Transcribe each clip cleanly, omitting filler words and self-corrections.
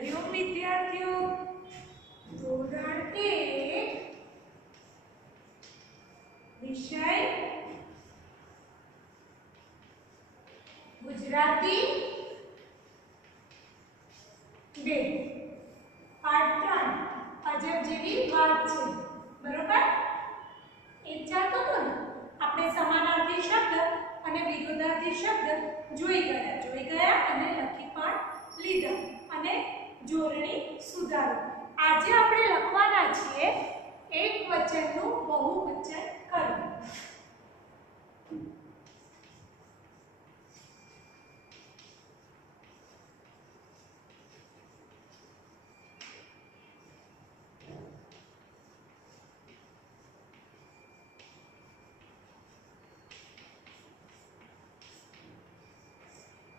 હરિઓમ વિદ્યાર્થીઓ, ધોરણ 1 વિષય ગુજરાતી 2 પાઠ 3 અજબ જેવી વાત છે। બરોબર, એક ચાલતો હતો ને, આપણે સમાનાર્થી શબ્દ અને વિરોધાર્થી શબ્દ જોઈ ગયા અને લખી પણ લીધા અને જોડણી સુધારો। આજે આપણે લખવાના છીએ એક વચનનું બહુવચન કરવું।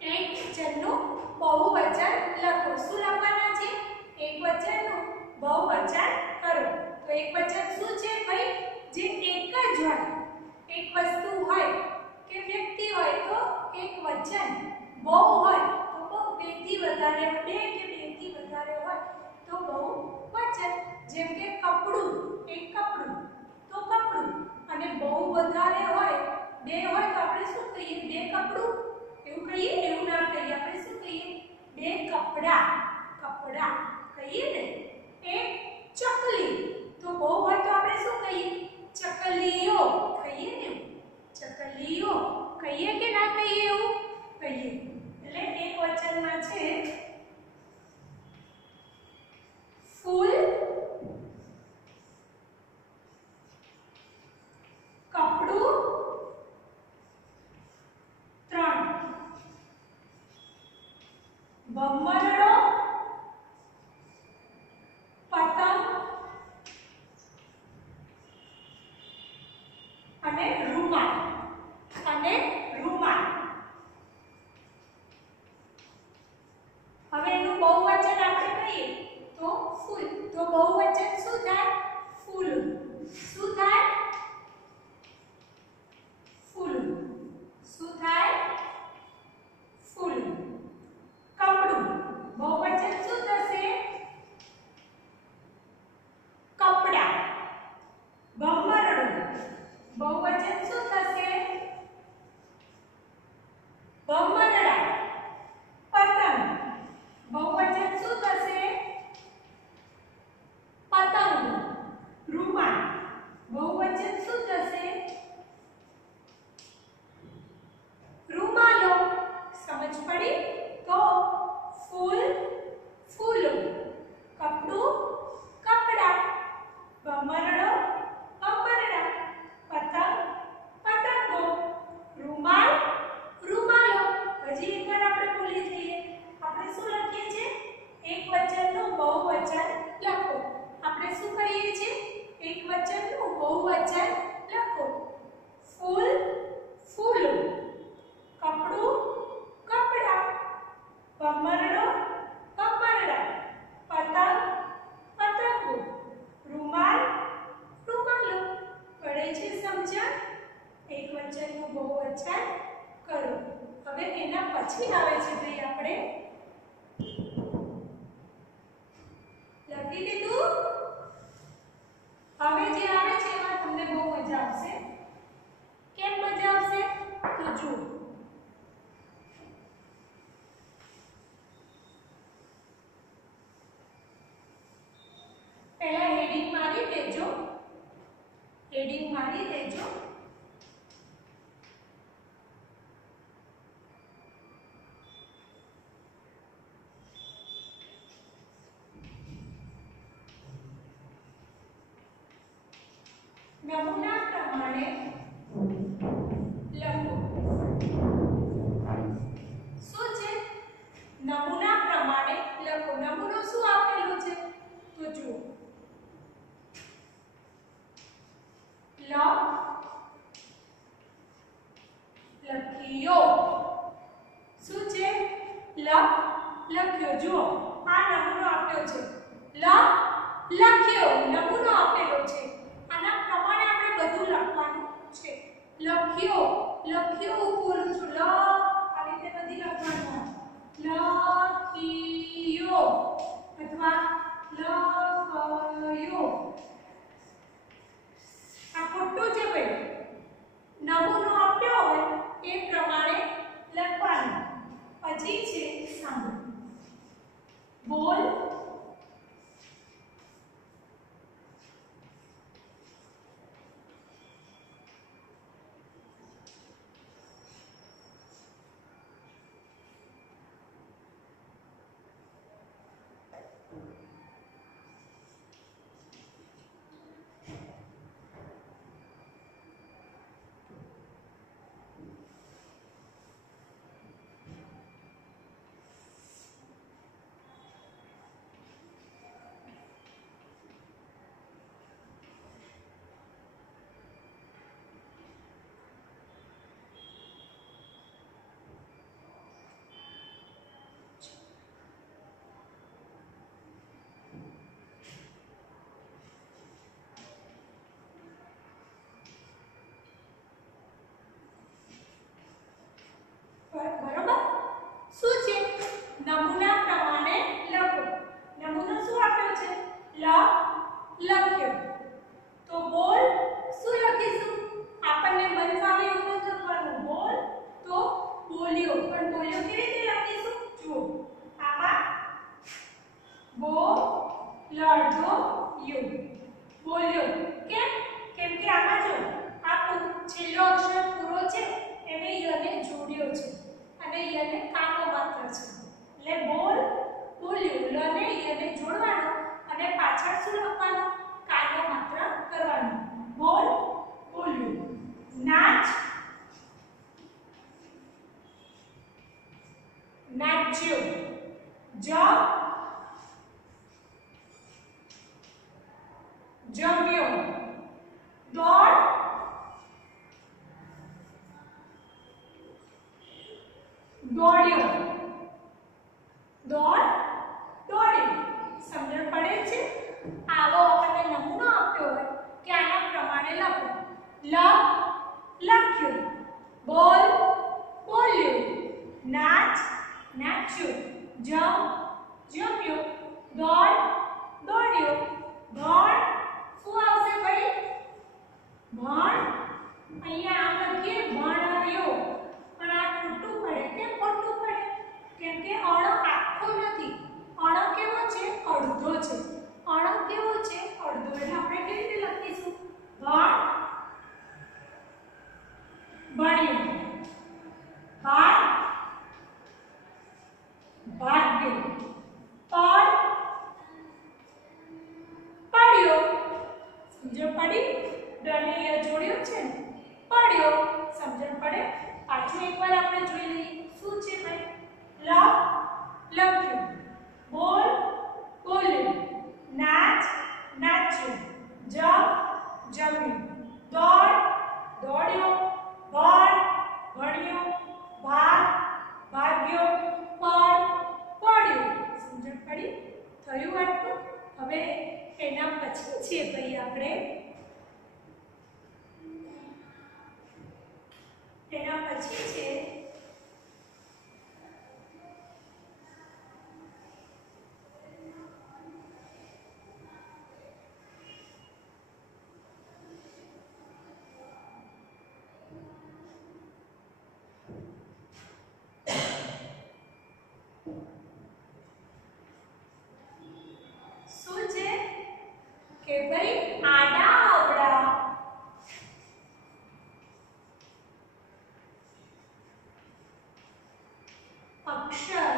એક વચનનું બહુવચન લખો। શું લખવાના છે? એક વચનનું બહુવચન કરો। તો એક વચન શું છે ભાઈ? જે એક જ હોય, એક વસ્તુ હોય કે વ્યક્તિ હોય તો એક વચન, બહુ હોય તો બહુ, બે થી વધારે, બે કે બે થી વધારે હોય તો બહુવચન। જેમ કે કપડું, એક કપડું તો કપડું, અને બહુ વધારે હોય, બે હોય તો આપણે શું કહીએ? બે કપડું એવું કહીએ? એવું ના કહીએ, આપણે શું કહીએ? બે કપડા, કપડા કહીએ ને। એક ચકલી તો બહુ હોય તો આપણે શું કહીએ? ચકલીઓ કહીએ ને, ચકલીઓ કહીએ કે ના કહીએ? એવું કહીએ। એટલે એક વચનમાં છે ફૂલ, કપડું 3, ભમરડો, પતંગ અને રૂમાલ, અને રૂમાલ। હવે એનું બહુવચન આપણે કહીએ તો ફૂલ, તો બહુવચન શું થાય? ફૂલ। શું થાય? ફૂલ। શું થાય? ફૂલ। કપડું, બહુવચન શું થશે? કપડા। ભમરડો, બહુવચન શું થશે? ભમરડા। પતંગ, બહુવચન શું થશે? પતંગ। રૂમાલ, બહુવચન શું થશે? રૂમાલો। સમજ પડી? તો ફૂલ, ફૂલો, કપડું, કપડા, ભમરડો, ભમરડા, પતંગ, પતંગો, રૂમાલ, રૂમાલો। હજી એકવાર આપણે બોલી જઈએ। આપણે શું લખીએ છીએ? એક વચનનું બહુવચન લખો। આપણે શું કહીએ છીએ? એક વચનનું બહુવચન લખો। ફૂલ, ફૂલો, કપડું, કપડા, ભમરડો, ભમરડા, પતંગ, પતંગો, રૂમાલ, રૂમાલો। પડે છે સમજણ? એક વચનનું બહુવચન કરો। હવે એના પછી આવે છે ભાઈ, આપણે લખી લીધું? હવે જે આવે છે એમાં તમને બહુ મજા આવશે। કેમ મજા આવશે? તો જુઓ, પહેલા હેડિંગ મારી દેજો, હેડિંગ મારી દેજો। નમૂના પ્રમાણે લખો। શું છે? નમૂના પ્રમાણે લખો। નમૂનો શું આપેલો છે? તો જુઓ, લખ્યો। શું છે? લખ્યો। જુઓ, આ નમૂનો આપ્યો છે, લખ્યો નમૂનો આપેલો છે। આના પ્રમાણે આપણે બધું લખવાનું છે। લખ્યો, લખ્યો હું બોલું છું, આ રીતે બધી લખવાનું। લખ્યો, લખવા લખ્યો આ ખોટું છે ભાઈ નમૂનો આપ્યો હોય એ પ્રમાણે લખવાનું પછી છે સાંભળ બોલ બરોબર શું છે નમૂના પ્રમાણે લખો નમૂનો શું આપ્યો છે લખ્યો તો બોલ શું લખીશું આપણને મન ફાવે એવું જ લખવાનું બોલ તો બોલ્યો પણ બોલ્યો કેવી રીતે લખીશું જુઓ આમાં બોલડો યુ બોલ્યો કેમ કે આમાં જો આ છેલ્લો અક્ષર પૂરો છે એને યને જોડ્યો છે અને યને કાનો માત્ર છે એટલે બોલ્યું લને યને જોડવાનો અને પાછળ શું લખવાનું કાનો માત્ર કરવાનો બોલ્યું નાચ્યો જમ્યો દોડ્યું સમજણ પડે છે આવો આપણને નમૂનો આપ્યો હોય કે આના પ્રમાણે લખો લખ્યું બોલ્યું નાચ્યું જમ્યો દોડ્યો શું આવશે ભાઈ અહીંયા આમ લખીએ ભણ્યો પણ આ ખોટું પડે કેમ ખોટું પડે કેમ કે અણ આખો નથી અણ કેવો છે અડધો છે અણ કેવો છે અડધો એટલે આપણે કેવી રીતે લખીશું ભણ્યું ભાગ્યો પડ્યો સમજણ પડી ડને ય જોડ્યો છે ને પડ્યો સમજણ પડે પાછું એકવાર આપણે જોઈ લઈએ શું છે ભાઈ લખ્યું બોલ્યું નાચ્યું જમ્યું દોડ્યો ભણ્યો ભાગ્યો પડ્યો સમજણ પડી થયું આટલું હવે એના પછી છે ભાઈ આપણે એના પછી છે શું છે કે ભાઈ આડા અવળા અક્ષર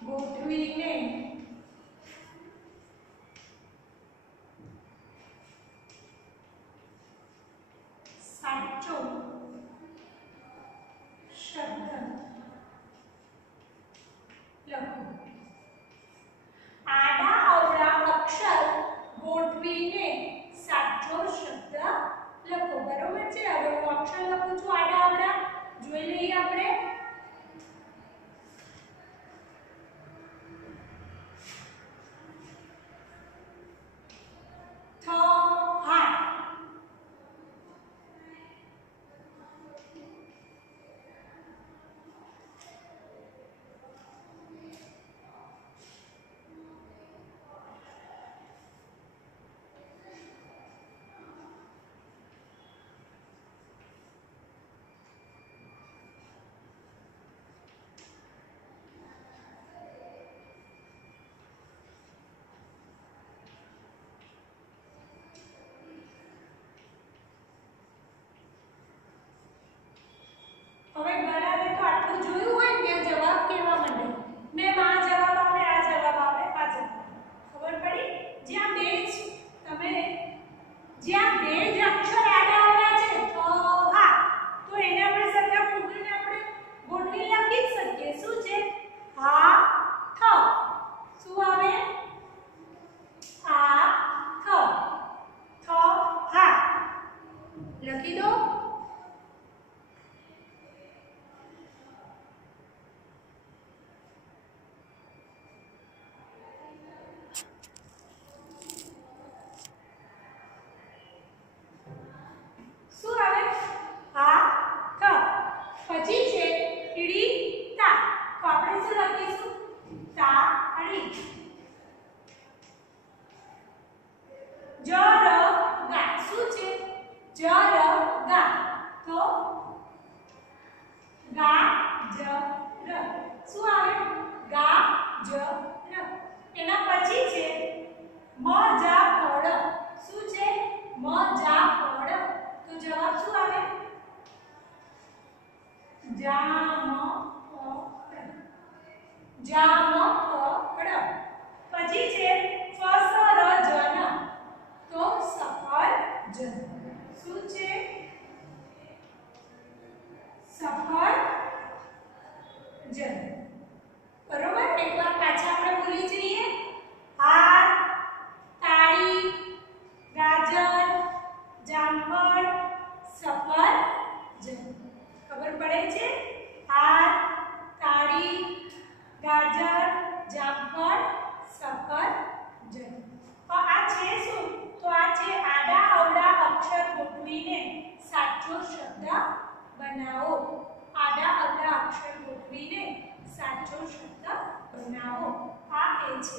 ગોઠવીને સાચો શબ્દ લખો આડા અવળા અક્ષર ગોઠવીને સાચો શબ્દ લખો બરોબર છે હવે હું અક્ષર લખું છું આડા અવળા જોઈ લઈએ આપણે શું આવે ગા જ ર એના પછી છે મ જા પડ શું છે મ જા પડ તો જવાબ શું આવે જામ પડ જામ પડ પછી છે ફસરજન તો સફરજન શું છે સફરજન બરોબર એકવાર પાછા આપણે ભૂલી જઈએ હાર તાળી ગાજર જામફળ સફરજન ખબર પડે છે હાર તાળી ગાજર જામફળ સફરજન તો આ છે શું તો આ છે આડા અવડા અક્ષર ગોઠવીને સાચો શબ્દ બનાવો આડા અવડા અક્ષર ગોઠવીને સાચો શબ્દ બનાવો આ એ છે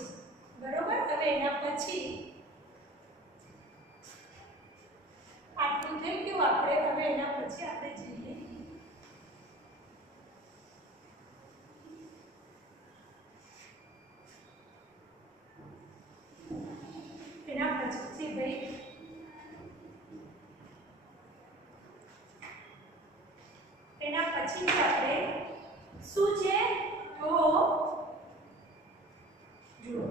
બરોબર હવે એના પછી આટલું થઈ ગયું આપણે હવે એના પછી આપણે જઈએ એના પછી ભાઈ એના પછી આપણે શું છે તો જુઓ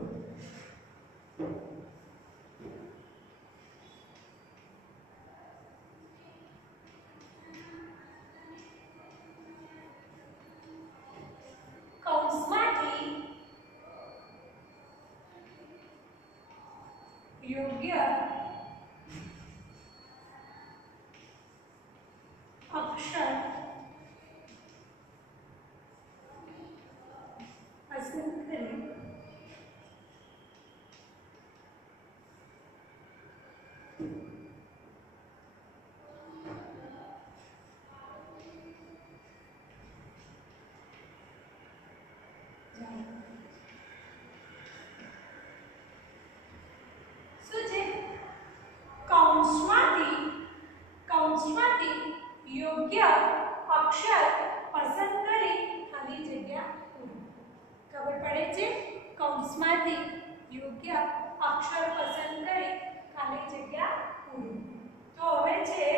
કૌંસમાંથી યોગ્ય અક્ષર પસંદ કરી શું છે કૌંસમાંથી યોગ્ય અક્ષર પસંદ કરી ખાલી જગ્યા પૂરો ખબર પડે છે કૌંસમાંથી યોગ્ય અક્ષર પસંદ કરી ખાલી જગ્યા પૂરો તો હવે છે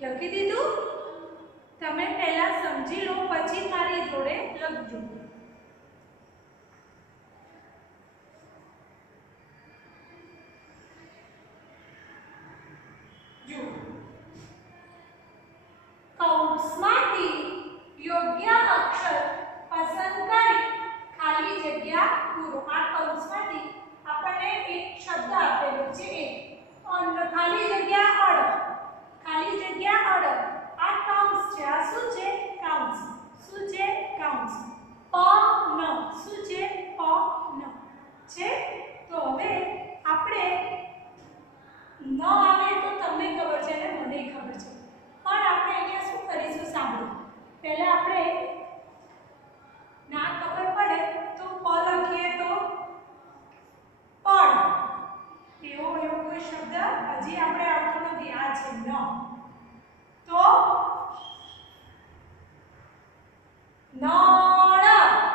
લખી દીધું તમે પહેલા સમજી લો પછી મારી જોડે લખજો જો કૌંસમાંથી યોગ્ય અક્ષર પસંદ કરી ખાલી જગ્યા પૂરો આ કૌંસમાંથી આપણને એક શબ્દ આપેલો છે ખાલી જગ્યા અડ, ખાલી જગ્યા અડ. આ કાઉન્ટ્સ છે. આ શું છે? કાઉન્ટ્સ. શું છે? કાઉન્ટ્સ. પ ન શું છે? પ ન છે. તો હવે આપણે ન આવે તો તમને ખબર છે ને મને ખબર છે, પણ આપણે અહીંયા શું કરીશું સાંભળો. પહેલા આપણે ના ખબર પડે તો પ લખીએ તો પણ. એવો કોઈ શબ્દ હજી આપણે આવતો નથી. આ છે ન. તો નળ,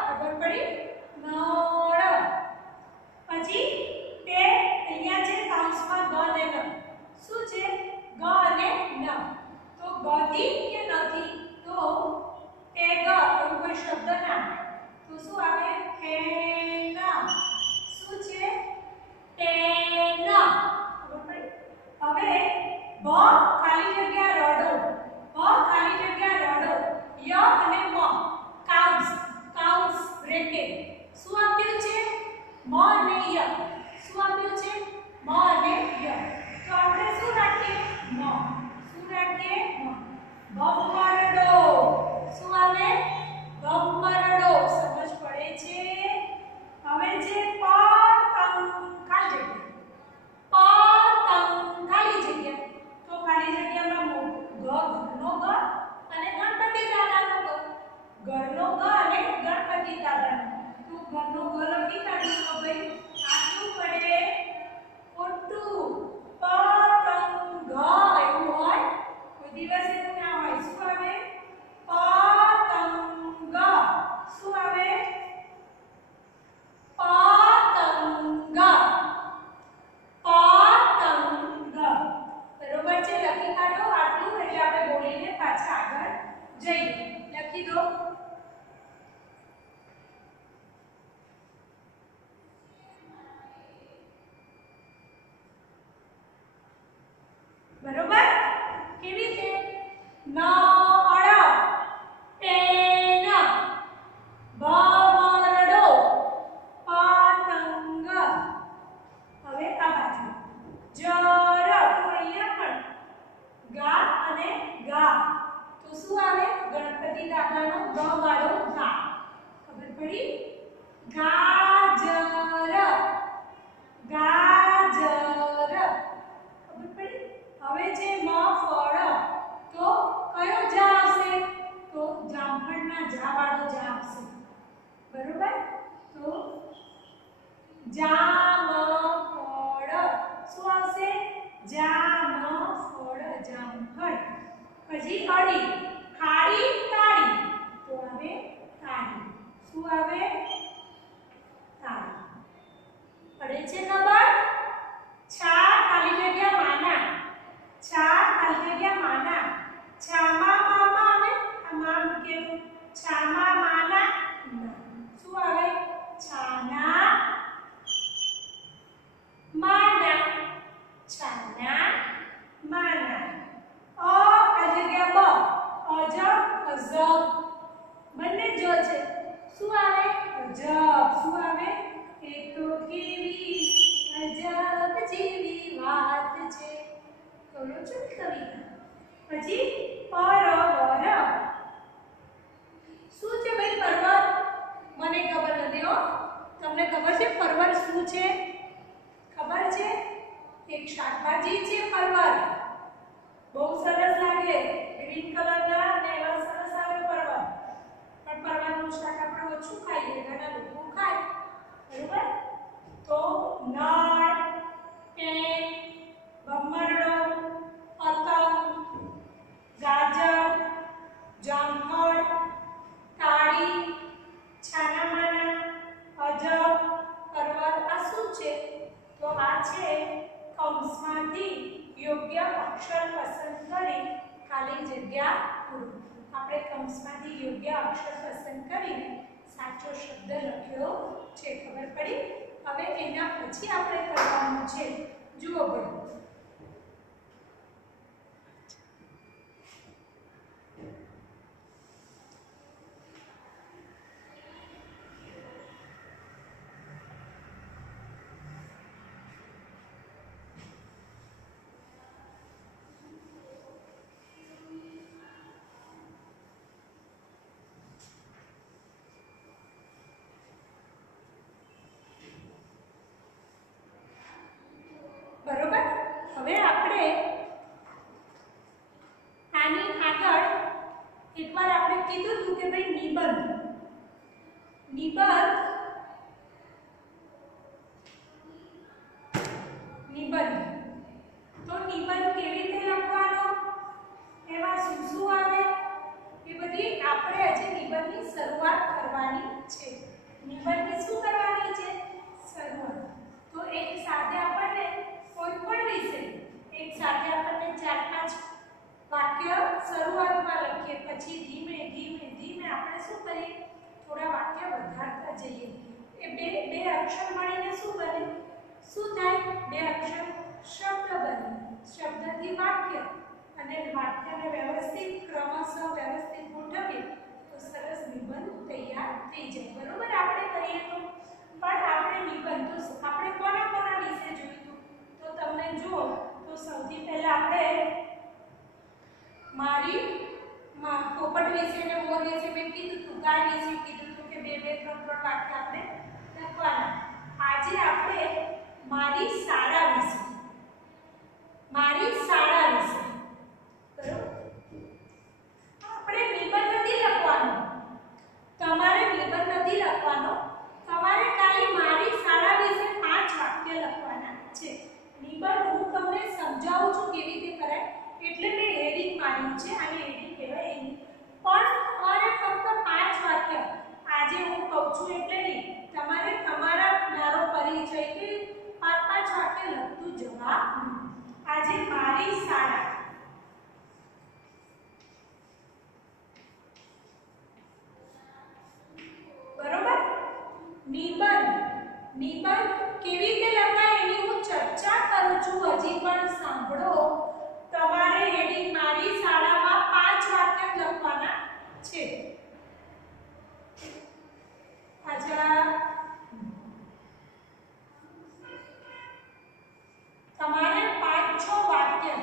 ખબર પડી? નળ. પછી તે અહીંયા છે કાઉન્સમાં ગ ને ન. શું છે? ગ અને ન. તો ગ થી કે નથી? તો તે ગ એવું કોઈ શબ્દ ના. તો શું આવે? પેન. શું છે? પેન. ખબર પડી? હવે ભ ખાલી જગ્યા રડો. ભ ખાલી જગ્યા રડો. ય અને મ કાઉન્સ. કાઉન્સ બ્રેકેટ. શું આપ્યું છે? મ અને ય. શું આપ્યું છે? મ અને ય. તો આપણે શું રાખીએ? મ. શું રાખીએ? મ. બમ્મરડો. શું આવે? બમ્મરડો. સમજ પડે છે? હવે છે પતંગ. ખાલી જગ્યા. પતંગ ખાલી જગ્યા. તો ખાલી જગ્યામાં ગ ઘરનો ગ અને ગણપતિ દાદાનો ગ. ઘરનો ગ અને ગણપતિ દાદાનો. તો ઘરનો ગ લખી કાઢ્યું. તો ભાઈ આ શું પડે? ખોટું. પતંગ એવું હોય? કોઈ દિવસ એવું ના હોય. શું આવે? પતંગ. શું આવે? પતંગ. પતંગ. બરોબર છે? લખી કાઢો આટલું, એટલે આપણે બોલીને પાછા આગળ જઈએ. લખી દો. બરોબર? કેવી છે? નળ, પેન, ભમરડો, પતંગ. હવે આ બાજુ જર. તો અહીંયા પણ ગા અને ગા. તો શું આવે? ગણપતિ દાદાનો ગ વાળો ગા. ખબર પડી? ગાજર. ગાજર. ખબર પડી? હવે છે મ ફળ. તો કયો જા આવશે? તો જામફળના જા વાળો જા આવશે. બરોબર? તો જામફળ. શું આવશે? જામફળ. જામફળ. પછી અડી. ખાડી તાળી. તો આવે તાળી. શું આવે? તાળી. પડે છે ખબર? છા ખાલી જગ્યા માના. છા ખાલી જગ્યા માના. છામા મામા આવે. આ મા મૂકેલું. છામા માના. શું આવે? છાના માના. છાના માના. અ ખાલી જગ્યા બ. અજબ અજબ. બંને જ છે. શું આવે? અજબ. શું આવે? એ તો કેવી અજબ જેવી વાત છે. બોલો છો કવિતા. પછી પર્વત. શું છે ભાઈ પર્વત? મને ખબર નથી હો. તમને ખબર છે પર્વત શું છે? ખબર છે? એક શાકભાજી છે પર્વત. બહુ સરસ લાગે. ગ્રીન કલરના અને એવા સરસ આવે પર્વત. પણ પર્વતનું શાક આપણે ઓછું ખાઈએ. ઘણા લોકો ખાય. બરોબર? તો નળ, પેન, ભમરડો, પતંગ, ગાજર, જામફળ, તાળી, છાનામાના, અજબ, પર્વત. આ શું છે? તો આ છે કૌંસમાંથી યોગ્ય અક્ષર પસંદ કરી ખાલી જગ્યા પૂરો. આપણે કૌંસમાંથી યોગ્ય અક્ષર પસંદ કરીને સાચો શબ્દ લખ્યો છે. ખબર પડી? હવે એના પછી આપણે કરવાનું છે. જુઓ ભાઈ. હવે આપણે આની આગળ એકવાર આપણે કીધું હતું કે ભાઈ નિબંધ તો નિબંધ કેવી રીતે લખવાનો, એમાં શું શું આવે એ બધી આપણે આજે નિબંધની શરૂઆત કરવાની છે. નિબંધની શું કરવાની છે? શરૂઆત. તો એક સાથે આપણને કોઈ પણ વિષય એક સાથે આપણને 4-5 વાક્ય શરૂઆતમાં લખીએ, પછી ધીમે ધીમે ધીમે આપણે શું કરીએ, થોડા વાક્ય વધારતા જઈએ. એ બે અક્ષર મળીને શું બને? શું થાય? બે અક્ષર શબ્દ બને. શબ્દથી વાક્ય, અને વાક્યને વ્યવસ્થિત ક્રમશઃ વ્યવસ્થિત ગોઠવીએ તો સરસ નિબંધ તૈયાર થઈ જાય. બરોબર? આપણે કરીએ તો પણ આપણે નિબંધ તો આપણે કોના વિશે જોઈતું? તો તમને જુઓ તો સૌથી પહેલા આપણે મારી પોપટ વિશે ને મોર વિશે મેં કીધું હતું, ગાય વિશે કીધું હતું કે 2-2, 3-3 વાક્ય આપણે લખવાના. આજે આપણે મારી શાળા વિશે બરોબર? આપણે નિબંધ નથી લખવાનો, તમારે નિબંધ નથી લખવાનો, તમારે ખાલી મારી શાળા વિશે 5 વાક્ય લખવાના છે. નિબંધ હું તમને સમજાવું છું કેવી રીતે કરાય, એટલે મેં હેડિંગ માર્યું છે, આને હેડિંગ કહેવાય. પણ તમારે ફક્ત 5 વાક્ય આજે હું કહું છું એટલે નહીં, તમારે તમારા મારો પરિચય કે 5-5 વાક્ય લખતું જવાનું. આજે મારી શાળા, બરોબર? નિબંધ કેવી રીતે લખાય એની હું ચર્ચા કરું છું, હજી પણ સાંભળો. તમારે હેડિંગ મારી શાળામાં 5 વાક્ય લખવાના છે. તમારે 5-6 વાક્ય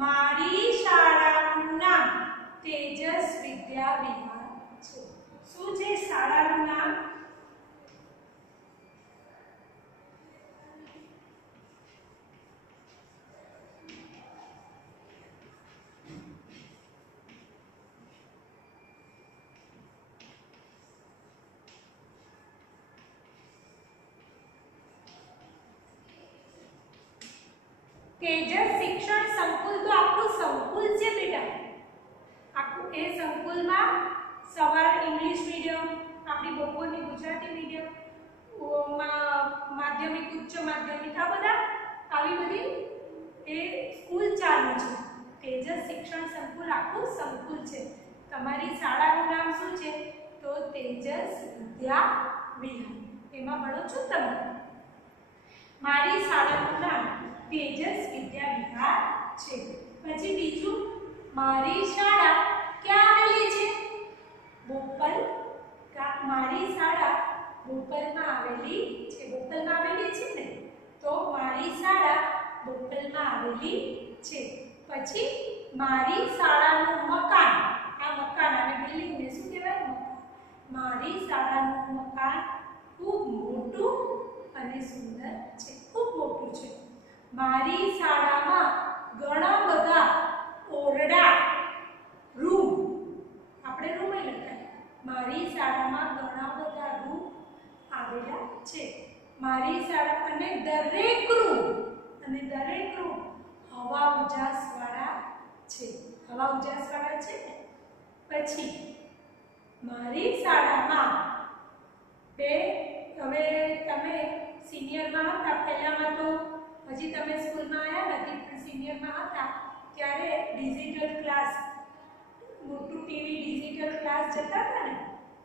મારી શાળાનું નામ તેજસ વિદ્યા વિહાર છે. શું છે શાળાનું નામ? તેજસ શિક્ષણ સંકુલ. તો આખું સંકુલ છે બેટા, આખું એ સંકુલમાં સવાર ઇંગ્લિશ મીડિયમ, આપણી બપોરની ગુજરાતી મીડિયમ, માધ્યમિક, ઉચ્ચ માધ્યમિક, આ બધા આવી બધી એ સ્કૂલ ચાલુ છે. તેજસ શિક્ષણ સંકુલ આખું સંકુલ છે. તમારી શાળાનું નામ શું છે? તો તેજસ વિદ્યા વિહાર. એમાં ભણો છો તમે. મારી શાળાનું નામ તેજસ વિદ્યા વિહાર છે. પછી બીજું, મારી શાળા ક્યાં આવેલી છે? બોપલ. મારી શાળા બોપલમાં આવેલી છે. બોપલમાં આવેલી છે ને, તો મારી શાળા બોપલમાં આવેલી છે. પછી મારી શાળાનું મકાન, આ મકાન આવે બિલ્ડિંગને શું કહેવાય? મકાન. મારી શાળાનું મકાન ખૂબ મોટું અને સુંદર છે. ખૂબ મોટું છે. મારી શાળામાં ઘણા બધા ઓરડા, રૂમ, આપણે રૂમ લખાય. મારી શાળામાં ઘણા બધા રૂમ આવેલા છે. મારી શાળા અને દરેક રૂમ હવા ઉજાસવાળા છે. હવા ઉજાસવાળા છે ને. પછી મારી શાળામાં હવે તમે સિનિયરમાં હતા, પહેલામાં તો હજી તમે સ્કૂલમાં આવ્યા નથી, પણ સિનિયરમાં હતા ત્યારે ડિજિટલ ક્લાસ, મોટું ટીવી ડિજિટલ ક્લાસ જતા હતા ને,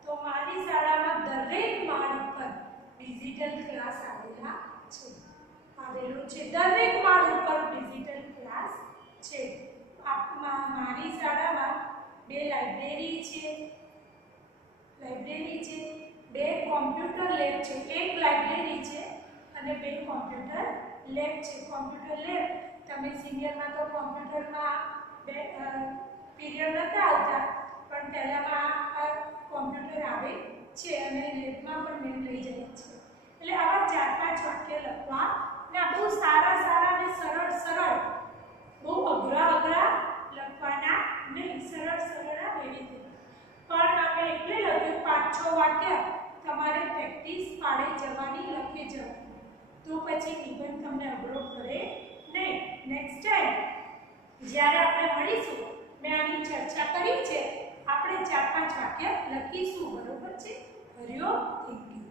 તો મારી શાળામાં દરેક માળ પર ડિજિટલ ક્લાસ આવેલા છે. આવેલું છે. દરેક માળ ઉપર ડિજિટલ ક્લાસ છે. મારી શાળામાં 2 લાઇબ્રેરી છે, 2 કોમ્પ્યુટર લેબ છે. એક લાઇબ્રેરી છે અને 2 કોમ્પ્યુટર લેબ છે. કોમ્પ્યુટર લેબ તમે સિનિયરમાં તો કોમ્પ્યુટરમાં પીરિયડ નતા આવતા, પણ પહેલામાં કોમ્પ્યુટર આવે છે અને લેબમાં પણ મેં લઈ જાય છે. એટલે આવા 4-5 વાક્ય લખવા ને બહુ સારા અને સરળ, બહુ અઘરા લખવાના નહીં, સરળ એવી રીતે. પણ આપણે એટલે લખ્યું 5-6 વાક્ય તમારે પ્રેક્ટિસ પાડે જવાની, લખે જવાની, તો પછી નિબંધ તમને અઘરો પડે નહીં. નેક્સ્ટ ટાઈમ જ્યારે આપણે મળીશું, મેં આની ચર્ચા કરી છે, આપણે 4-5 વાક્ય લખીશું. બરોબર છે? હરિઓમ. Thank you.